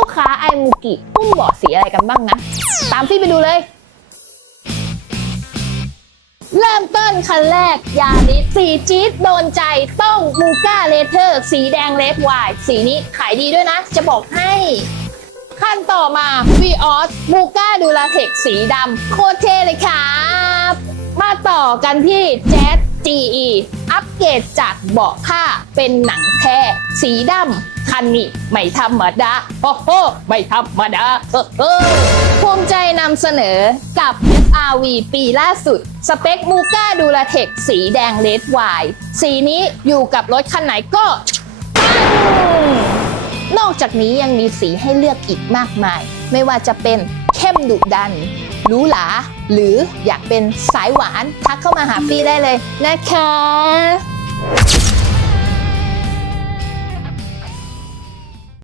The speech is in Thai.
ลูกค้าไอมูกิพุ่มเบาะสีอะไรกันบ้างนะ ตามพี่ไปดูเลย เริ่มต้นคันแรก ยาริสสีจี๊ดโดนใจต้องมูก้าเลเทอร์ สีแดงเลดวายสีนี้ขายดีด้วยนะ จะบอกให้ขั้นต่อมา v ีออสมูก้าดูลาเทคสีดำโคเทเลยครับ มาต่อกันที่แจ๊ส GE อัปเกรดจากเบาะผ้าเป็นหนังแท้ สีดำคันนี้ไม่ธรรมดาโอ้โหไม่ธรรมดาเออเออภูมิใจนำเสนอกับ RV ปีล่าสุด สเปคมูก้าดูลาเทคสีแดงเลดวายสีนี้อยู่กับรถคันไหนก็ปังนอกจากนี้ยังมีสีให้เลือกอีกมากมาย ไม่ว่าจะเป็นเข้มดุดัน หรูหราหรืออยากเป็นสายหวานทักเข้ามาหาพี่ได้เลยนะคะ